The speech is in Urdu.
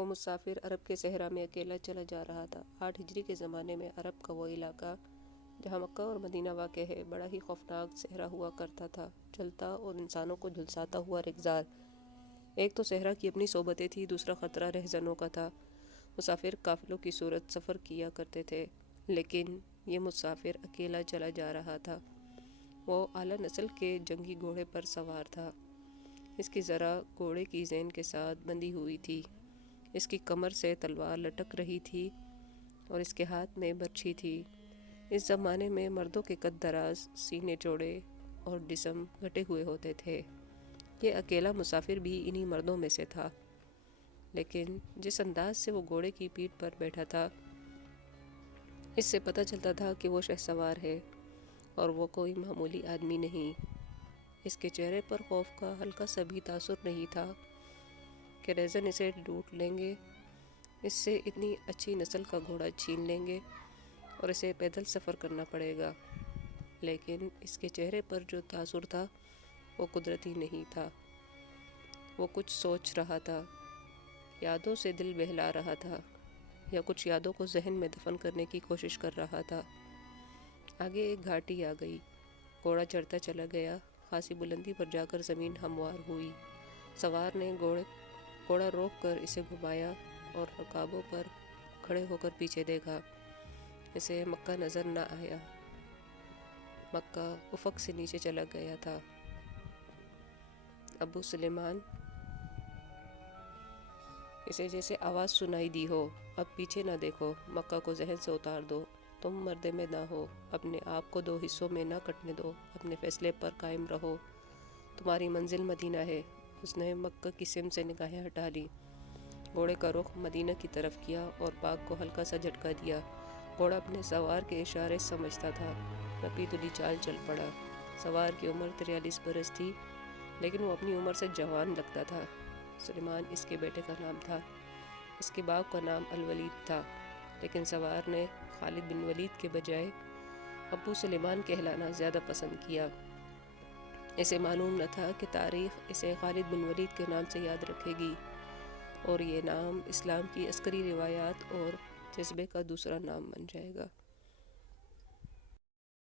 وہ مسافر عرب کے صحرا میں اکیلا چلا جا رہا تھا۔ 8 ہجری کے زمانے میں عرب کا وہ علاقہ جہاں مکہ اور مدینہ واقع ہے بڑا ہی خوفناک صحرا ہوا کرتا تھا، چلتا اور انسانوں کو جھلساتا ہوا ریگزار۔ ایک تو صحرا کی اپنی صحبتیں تھی، دوسرا خطرہ رہزنوں کا تھا۔ مسافر قافلوں کی صورت سفر کیا کرتے تھے، لیکن یہ مسافر اکیلا چلا جا رہا تھا۔ وہ اعلیٰ نسل کے جنگی گھوڑے پر سوار تھا۔ اس کی ذرا گھوڑے کی زین کے ساتھ بندھی ہوئی تھی، اس کی کمر سے تلوار لٹک رہی تھی اور اس کے ہاتھ میں برچھی تھی۔ اس زمانے میں مردوں کے قد دراز، سینے چوڑے اور جسم گھٹے ہوئے ہوتے تھے۔ یہ اکیلا مسافر بھی انہی مردوں میں سے تھا، لیکن جس انداز سے وہ گھوڑے کی پیٹھ پر بیٹھا تھا، اس سے پتہ چلتا تھا کہ وہ شہسوار ہے اور وہ کوئی معمولی آدمی نہیں۔ اس کے چہرے پر خوف کا ہلکا سا بھی تاثر نہیں تھا کہ ریزن اسے لوٹ لیں گے، اس سے اتنی اچھی نسل کا گھوڑا چھین لیں گے اور اسے پیدل سفر کرنا پڑے گا۔ لیکن اس کے چہرے پر جو تاثر تھا وہ قدرتی نہیں تھا۔ وہ کچھ سوچ رہا تھا، یادوں سے دل بہلا رہا تھا، یا کچھ یادوں کو ذہن میں دفن کرنے کی کوشش کر رہا تھا۔ آگے ایک گھاٹی آ گئی، گھوڑا چڑھتا چلا گیا، خاصی بلندی پر جا کر زمین ہموار ہوئی۔ سوار نے گھوڑا روک کر اسے گھمایا اور رکابوں پر کھڑے ہو کر پیچھے دیکھا۔ اسے مکہ نظر نہ آیا۔ مکہ افق سے نیچے چلا گیا تھا۔ ابو سلیمان، اسے جیسے آواز سنائی دی ہو، اب پیچھے نہ دیکھو، مکہ کو ذہن سے اتار دو، تم مردے میں نہ ہو، اپنے آپ کو 2 حصوں میں نہ کٹنے دو، اپنے فیصلے پر قائم رہو، تمہاری منزل مدینہ ہے۔ اس نے مکہ کی سمت سے نگاہیں ہٹا لی، گھوڑے کا رخ مدینہ کی طرف کیا اور پاک کو ہلکا سا جھٹکا دیا۔ گھوڑا اپنے سوار کے اشارے سمجھتا تھا، نپی تلی چال چل پڑا۔ سوار کی عمر 43 برس تھی، لیکن وہ اپنی عمر سے جوان لگتا تھا۔ سلیمان اس کے بیٹے کا نام تھا۔ اس کے باپ کا نام الولید تھا، لیکن سوار نے خالد بن ولید کے بجائے ابو سلیمان کہلانا زیادہ پسند کیا۔ اسے معلوم نہ تھا کہ تاریخ اسے خالد بن ولید کے نام سے یاد رکھے گی، اور یہ نام اسلام کی عسکری روایات اور جذبے کا دوسرا نام بن جائے گا۔